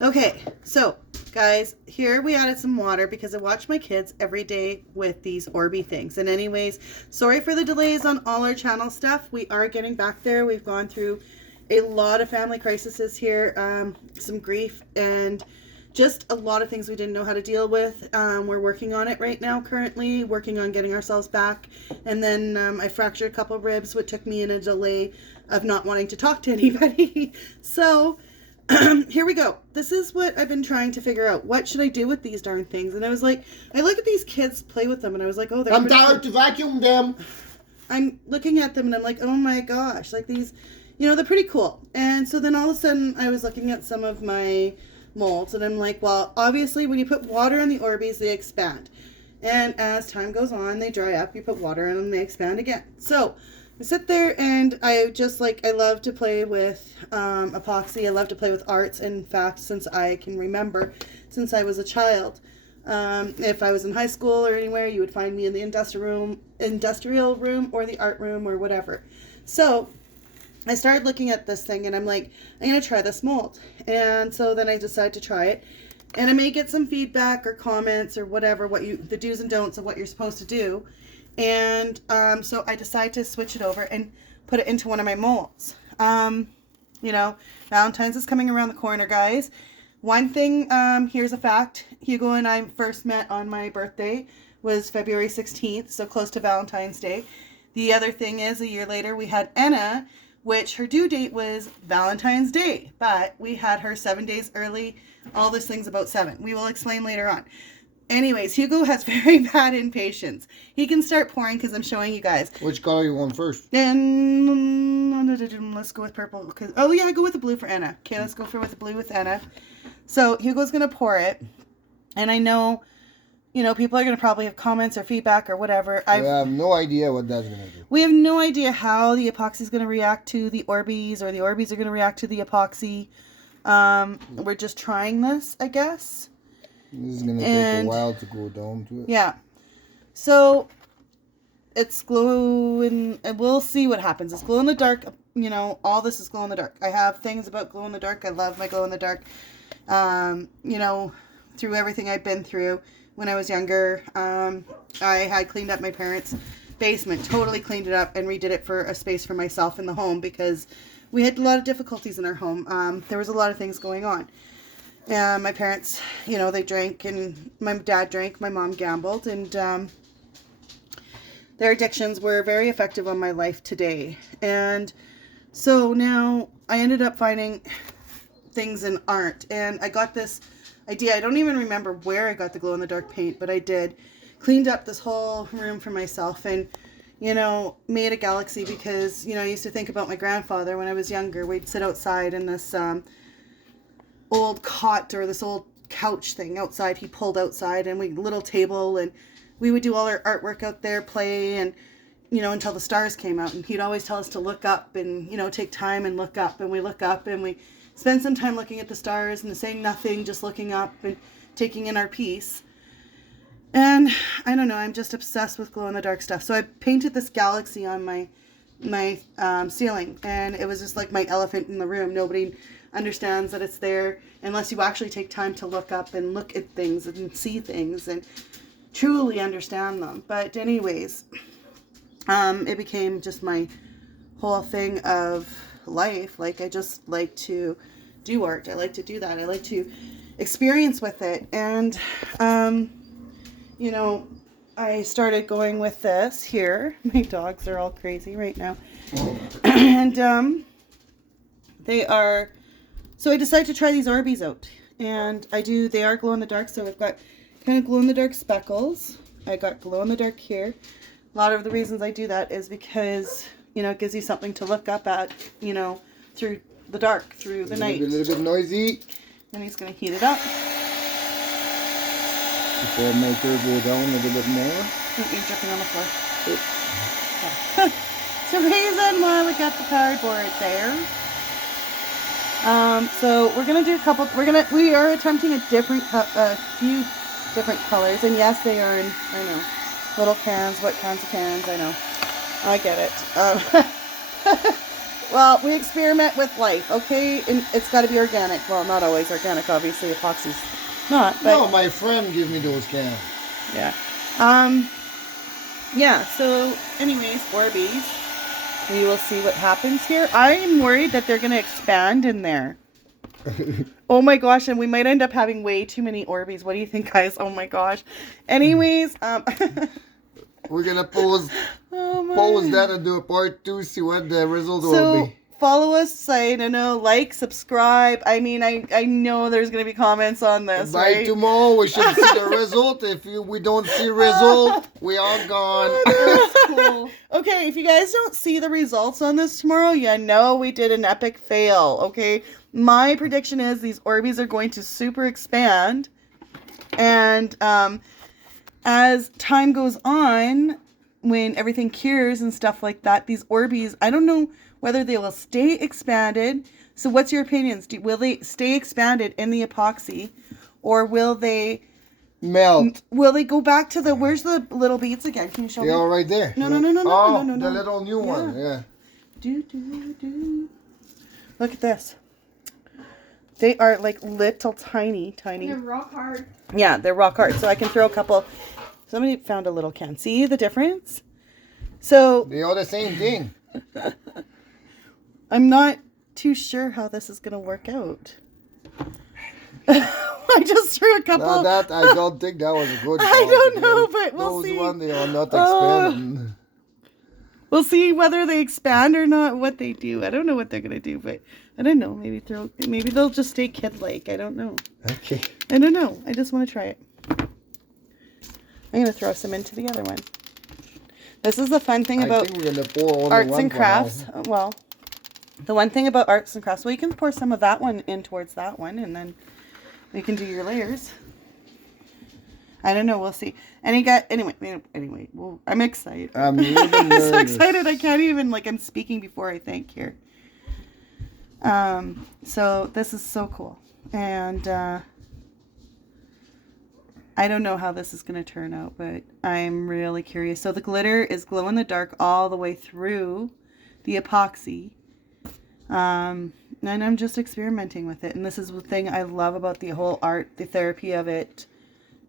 Okay, so guys, here we added some water because I watch my kids every day with these Orby things. And anyways, sorry for the delays on all our channel stuff. We are getting back there. We've gone through a lot of family crises here, some grief, and just a lot of things we didn't know how to deal with. We're working on it right now, currently working on getting ourselves back. And then I fractured a couple of ribs, which took me in a delay of not wanting to talk to anybody. So here we go. This is what I've been trying to figure out. What should I do with these darn things? And I was like, I look at these kids play with them, and I was like, oh, they're I'm tired to vacuum them. I'm looking at them, and I'm like, oh my gosh, like these, you know, they're pretty cool. And so then all of a sudden, I was looking at some of my molds, and I'm like, well, obviously, when you put water in the Orbeez, they expand. And as time goes on, they dry up. You put water in them, they expand again. So I sit there and I just like, I love to play with epoxy. I love to play with arts. In fact, since I can remember, since I was a child, if I was in high school or anywhere, you would find me in the industrial room or the art room or whatever. So I started looking at this thing and I'm like, I'm going to try this mold. And so then I decided to try it. And I may get some feedback or comments or whatever, the do's and don'ts of what you're supposed to do. And so I decided to switch it over and put it into one of my molds. You know, Valentine's is coming around the corner, guys. One thing, here's a fact. Hugo and I first met on my birthday was February 16th, so close to Valentine's Day. The other thing is, a year later, we had Anna, which her due date was Valentine's Day. But we had her 7 days early. All these things about 7. We will explain later on. Anyways, Hugo has very bad impatience. He can start pouring because I'm showing you guys. Which color you want first? And let's go with purple. Oh yeah, go with the blue for Anna. Okay, let's go with the blue with Anna. So Hugo's going to pour it. And I know, you know, people are going to probably have comments or feedback or whatever. I have no idea what that's going to do. We have no idea how the epoxy is going to react to the Orbeez or the Orbeez are going to react to the epoxy. We're just trying this, I guess. This is going to take a while to go down to it. Yeah. So, it's glowing, and we'll see what happens. It's glow in the dark, you know, all this is glow in the dark. I have things about glow in the dark. I love my glow in the dark. You know, through everything I've been through when I was younger, I had cleaned up my parents' basement, totally cleaned it up and redid it for a space for myself in the home because we had a lot of difficulties in our home. There was a lot of things going on. My parents, you know, they drank, and my dad drank, my mom gambled, and their addictions were very effective on my life today. And so now I ended up finding things in art, and I got this idea. I don't even remember where I got the glow-in-the-dark paint, but I did. Cleaned up this whole room for myself and, you know, made a galaxy because, you know, I used to think about my grandfather when I was younger. We'd sit outside in this old cot or this old couch thing outside. He pulled outside, and we little table, and we would do all our artwork out there, play, and you know, until the stars came out. And he'd always tell us to look up and, you know, take time and look up. And we look up and we spend some time looking at the stars and saying nothing, just looking up and taking in our peace. And I don't know, I'm just obsessed with glow in the dark stuff. So I painted this galaxy on my ceiling, and it was just like my elephant in the room. Nobody understands that it's there unless you actually take time to look up and look at things and see things and truly understand them. But anyways, it became just my whole thing of life. Like, I just like to do art. I like to do that. I like to experience with it. And you know, I started going with this here. My dogs are all crazy right now. And they are, so I decided to try these Orbeez out. And they are glow in the dark. So I've got kind of glow in the dark speckles. I got glow in the dark here. A lot of the reasons I do that is because, you know, it gives you something to look up at, you know, through the dark, through the night. A little bit noisy. And he's going to heat it up. Before I make her go down a little bit more. You're dripping on the floor. Yeah. So reason why we got the cardboard there. So we're gonna do a couple. We are attempting a few different colors, and yes, they are in. I know, little cans. What kinds of cans? I know. I get it. Well, we experiment with life, okay? And it's got to be organic. Well, not always organic, obviously. Epoxy's not, but... No, my friend gave me those cans. Yeah. Yeah, so anyways, Orbeez. We will see what happens here. I'm worried that they're going to expand in there. Oh my gosh, and we might end up having way too many Orbeez. What do you think, guys? Oh my gosh. Anyways, we're going to pause that and do a part 2, see what the result will be. Follow us, I don't know, like, subscribe. I mean, I know there's going to be comments on this, By right? tomorrow, we should see the result. If we don't see result, we are gone. That's cool. Okay, if you guys don't see the results on this tomorrow, you know we did an epic fail, okay? My prediction is these Orbeez are going to super expand. And as time goes on, when everything cures and stuff like that, these Orbeez, I don't know whether they will stay expanded. So what's your opinions? Will they stay expanded in the epoxy, or will they melt? Will they go back to the, where's the little beads again? Can you show me? They're all right there. No. Oh, the little new one, yeah. Look at this. They are like little tiny. They're rock hard. Yeah, they're rock hard. So I can throw a couple. Somebody found a little can. See the difference? So they are the same thing. I'm not too sure how this is going to work out. I just threw a couple. Now that I don't think that was a good. I don't know, but we'll see. Those one they are not expanding. We'll see whether they expand or not. What they do, I don't know what they're gonna do, but I don't know. Maybe they'll just stay kid-like. I don't know. Okay. I don't know. I just want to try it. I'm gonna throw some into the other one. This is the fun thing about arts and crafts. Well, the one thing about arts and crafts, well, you can pour some of that one in towards that one, and then you can do your layers. I don't know. We'll see. Anyway. Well, I'm excited. I'm really I'm so excited. I can't even, I'm speaking before I think here. So this is so cool. And I don't know how this is going to turn out, but I'm really curious. So the glitter is glow in the dark all the way through the epoxy. And I'm just experimenting with it. And this is the thing I love about the whole art, the therapy of it.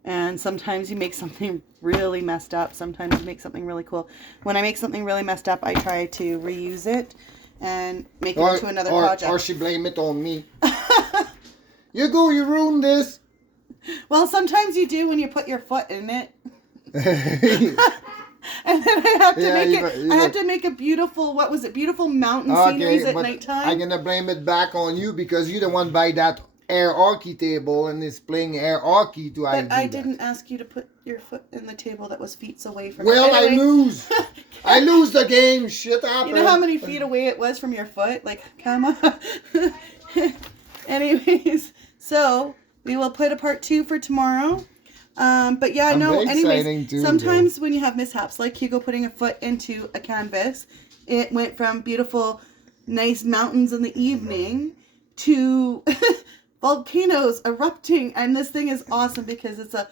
And sometimes you make something really messed up. Sometimes you make something really cool. When I make something really messed up, I try to reuse it and make it into another project. Or she blame it on me. You ruined this. Well, sometimes you do when you put your foot in it. And then I have to make a beautiful, what was it? Beautiful mountain sceneries at nighttime. I'm going to blame it back on you because you're the one by that air hockey table and is playing air hockey to But I didn't ask you to put your foot in the table that was feet away from Well, anyway. I lose. I lose the game. Shit happens. You know how many feet away it was from your foot? Come on. Anyways, so we will put a part 2 for tomorrow. But yeah, sometimes when you have mishaps, like Hugo putting a foot into a canvas, it went from beautiful, nice mountains in the evening to volcanoes erupting. And this thing is awesome because it's a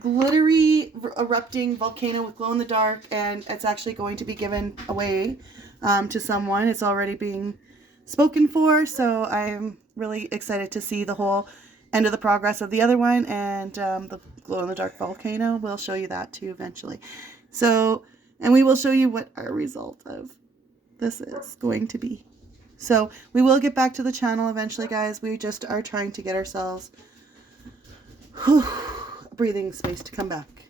glittery erupting volcano with glow in the dark, and it's actually going to be given away to someone. It's already being spoken for, so I'm really excited to see the whole end of the progress of the other one, and the glow in the dark volcano. We'll show you that too eventually. So, and we will show you what our result of this is going to be. So we will get back to the channel eventually, guys. We just are trying to get ourselves breathing space to come back.